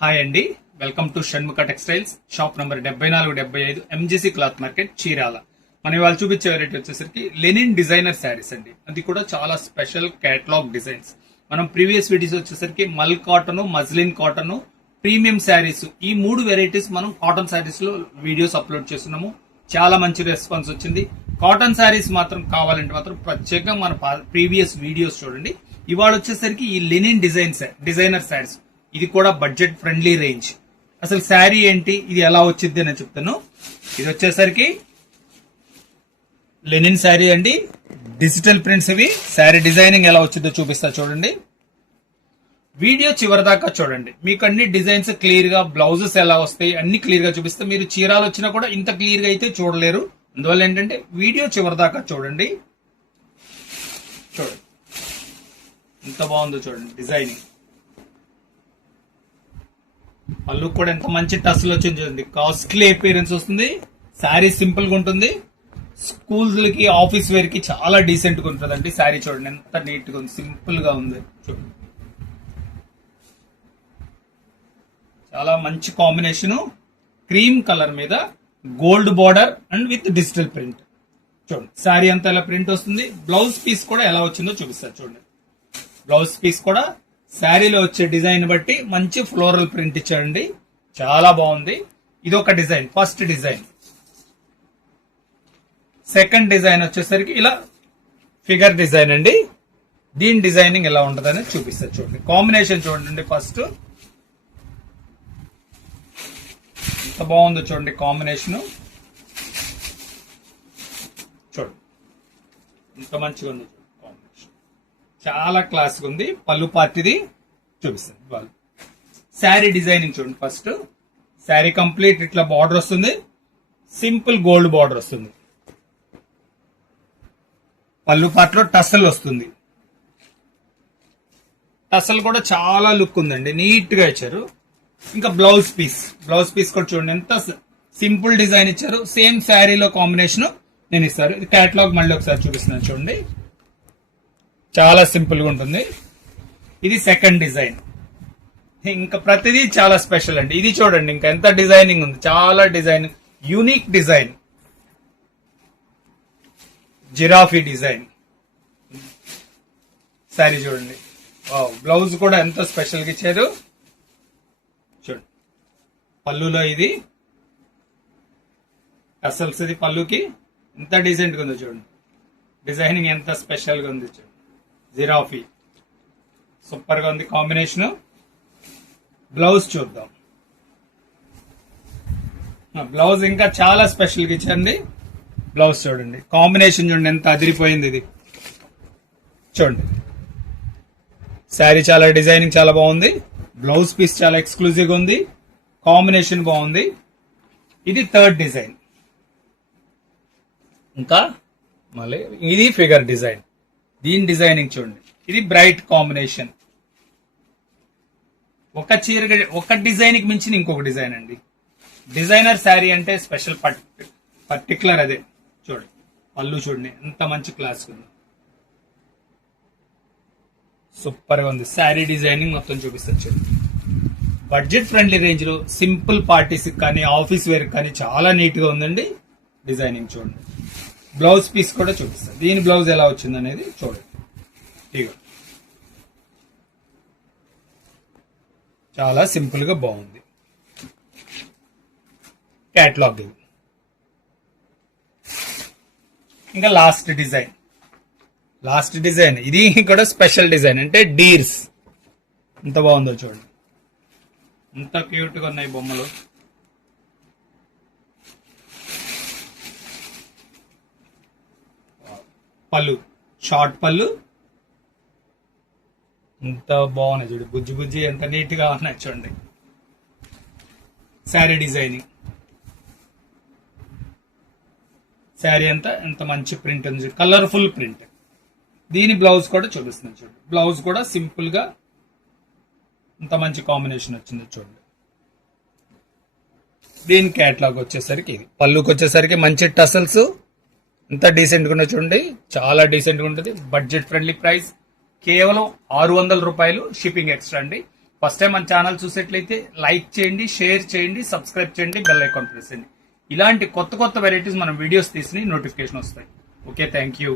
Hi అండి, welcome to Shanmukha textiles shop number 7475 MGC cloth market Chirala. మనం ఇవాళ చూపించే వెరైటీ వచ్చేసరికి లెనిన్ డిజైనర్ శారీస్ అండి. అది కూడా చాలా స్పెషల్ కేటలాగ్ డిజైన్స్. మనం ప్రీవియస్ వీడియోస్ వచ్చేసరికి మల్ cotton, muslin cotton, premium saris, ఈ మూడు వెరైటీస్ మనం కాటన్ శారీస్ లో వీడియోస్ అప్లోడ్ చేస్తున్నాము. చాలా మంచి రెస్పాన్స్ వచ్చింది. కాటన్ శారీస్ మాత్రం కావాలంటే మాత్రం ప్రత్యేకంగా మన ప్రీవియస్ వీడియోస్ చూడండి. ఇవాళ వచ్చేసరికి ఈ లెనిన్ డిజైనర్ శారీస్, ఇది కూడా బడ్జెట్ ఫ్రెండ్లీ రేంజ్. అసలు శారీ ఏంటి, ఇది ఎలా వచ్చింది అని చెప్తాను. ఇది వచ్చేసరికి లెనిన్ శారీ అండి, డిజిటల్ ప్రింట్స్. ఇవి శారీ డిజైనింగ్ ఎలా వచ్చిందో చూపిస్తా చూడండి. వీడియో చివరి దాకా చూడండి, మీకు అన్ని డిజైన్స్ క్లియర్ గా, బ్లౌజెస్ ఎలా వస్తాయి అన్ని క్లియర్ గా చూపిస్తే. మీరు చీరాలు వచ్చినా కూడా ఇంత క్లియర్ గా అయితే చూడలేరు. అందువల్ల ఏంటంటే వీడియో చివరి దాకా చూడండి. చూడండి ఎంత బాగుందో చూడండి డిజైనింగ్. పళ్ళు కూడా ఎంత మంచి టస్లు వచ్చింది చూడండి. కాస్ట్లీ అపియరెన్స్ వస్తుంది. శారీ సింపుల్ గా ఉంటుంది. స్కూల్స్ కి, ఆఫీస్ వేర్ కి చాలా డీసెంట్ గా ఉంటుందండి. శారీ చూడండి ఎంత నీట్ గా ఉంది, సింపుల్ గా ఉంది. చూడండి చాలా మంచి కాంబినేషన్. క్రీమ్ కలర్ మీద gold border and with digital print. చూడండి శారీ అంతా ఎలా ప్రింట్ వస్తుంది. బ్లౌజ్ పీస్ కూడా ఎలా వచ్చిందో చూపిస్తారు చూడండి. బ్లౌజ్ పీస్ కూడా శారీలో వచ్చే డిజైన్ బట్టి మంచి ఫ్లోరల్ ప్రింట్ ఇచ్చాడండి. చాలా బాగుంది. ఇది ఒక design, first design. Second design వచ్చేసరికి ఇలా ఫిగర్ డిజైన్ అండి. దీని డిజైనింగ్ ఎలా ఉంటుందని చూపిస్తారు చూడండి. కాంబినేషన్ చూడండి. ఫస్ట్ ఎంత బాగుందో చూడండి కాంబినేషన్. చూడండి ఎంత మంచిగా ఉంది కాంబినేషన్, చాలా క్లాస్ గా ఉంది. పళ్ళు పార్టీది చూపిస్తాను. వాళ్ళు శారీ డిజైనింగ్ చూడండి. ఫస్ట్ శారీ కంప్లీట్ ఇట్లా బార్డర్ వస్తుంది. సింపుల్ గోల్డ్ బార్డర్ వస్తుంది. పళ్ళు పార్ట్లో టసల్ వస్తుంది. టసల్ కూడా చాలా లుక్ ఉందండి, నీట్ గా ఇచ్చారు. ఇంకా బ్లౌజ్ పీస్ కూడా చూడండి ఎంత సింపుల్ డిజైన్ ఇచ్చారు. సేమ్ శారీలో కాంబినేషన్ నేను ఇస్తారు. ఇది కేటలాగ్ మళ్ళీ ఒకసారి చూపిస్తున్నాను చూడండి. చాలా సింపుల్ గా ఉంటుంది. ఇది సెకండ్ డిజైన్. ఇంకా ప్రతిదీ చాలా స్పెషల్ అండి. ఇది చూడండి ఇంకా ఎంత డిజైనింగ్ ఉంది, చాలా design, unique design, giraffe design. Sari చూడండి. బ్లౌజ్ కూడా ఎంత స్పెషల్ గా ఇచ్చారు చూడండి. పళ్ళులో ఇది అసల్స్, ఇది పళ్ళుకి ఎంత డీసెంట్ గా ఉందో చూడండి. డిజైనింగ్ ఎంత స్పెషల్ గా ఉంది చూడండి. జిరాఫీ సూపర్ గా ఉంది కాంబినేషన్. బ్లౌజ్ చూద్దాం. బ్లౌజ్ ఇంకా చాలా స్పెషల్ గా ఇచ్చండి. బ్లౌజ్ చూడండి, కాంబినేషన్ చూడండి ఎంత అదిరిపోయింది. ఇది చూడండి శారీ చాలా డిజైనింగ్ చాలా బాగుంది. బ్లౌజ్ పీస్ చాలా ఎక్స్క్లూజివ్ గా ఉంది. కాంబినేషన్ బాగుంది. ఇది థర్డ్ డిజైన్. ఇంకా మళ్ళీ ఇది ఫిగర్ డిజైన్. దీని డిజైనింగ్ చూడండి. ఇది బ్రైట్ కాంబినేషన్. ఒక చీర, ఒక డిజైన్ కి మించిన ఇంకొక డిజైన్ అండి. డిజైనర్ శారీ అంటే స్పెషల్ పర్టికులర్ అదే. చూడండి పళ్ళు చూడండి ఎంత మంచి క్లాస్ ఉంది, సూపర్ గా ఉంది. శారీ డిజైనింగ్ మొత్తం చూపిస్తారు చూడండి. బడ్జెట్ ఫ్రెండ్లీ రేంజ్ లో సింపుల్ పార్టీస్ కానీ, ఆఫీస్ వేర్ కానీ చాలా నీట్ గా ఉందండి. డిజైనింగ్ చూడండి. బ్లౌజ్ పీస్ కూడా చూపిస్తారు. దీని బ్లౌజ్ ఎలా వచ్చింది అనేది చూడండి. ఇగో చాలా సింపుల్ గా బాగుంది. క్యాటలాగ్ ఇది. ఇంకా లాస్ట్ డిజైన్. ఇది కూడా స్పెషల్ డిజైన్. అంటే డీర్స్ ఎంత బాగుందో చూడండి. ఎంత క్యూట్ గా ఉన్నాయి బొమ్మలు. పళ్ళు షార్ట్ పళ్ళు ఎంత బాగున్నాయి చూడు. బుజ్జి బుజ్జి ఎంత నీట్ గా ఉన్నాయి చూడండి. శారీ డిజైనింగ్, శారీ అంతా ఎంత మంచి ప్రింట్ ఉంది, కలర్ఫుల్ ప్రింట్. దీని బ్లౌజ్ కూడా చూపిస్తున్నాను చూడండి. బ్లౌజ్ కూడా సింపుల్ గా ఎంత మంచి కాంబినేషన్ వచ్చిందో చూడండి. దీని కేటలాగ్ వచ్చేసరికి ఇది. పళ్ళుకి వచ్చేసరికి మంచి టసల్స్, ఎంత డీసెంట్ గా ఉందో చూడండి. చాలా డీసెంట్ గా ఉంటుంది. బడ్జెట్ ఫ్రెండ్లీ ప్రైస్, కేవలం 600 రూపాయలు. షిప్పింగ్ ఎక్స్ట్రా అండి. ఫస్ట్ టైం మన ఛానల్ చూసేట్లయితే లైక్ చేయండి, షేర్ చేయండి, సబ్స్క్రైబ్ చేయండి, బెల్ ఐకాన్ ప్రెస్ చేయండి. ఇలాంటి కొత్త కొత్త వెరైటీస్ మనం వీడియోస్ తీసి నోటిఫికేషన్ వస్తాయి. Okay, thank you.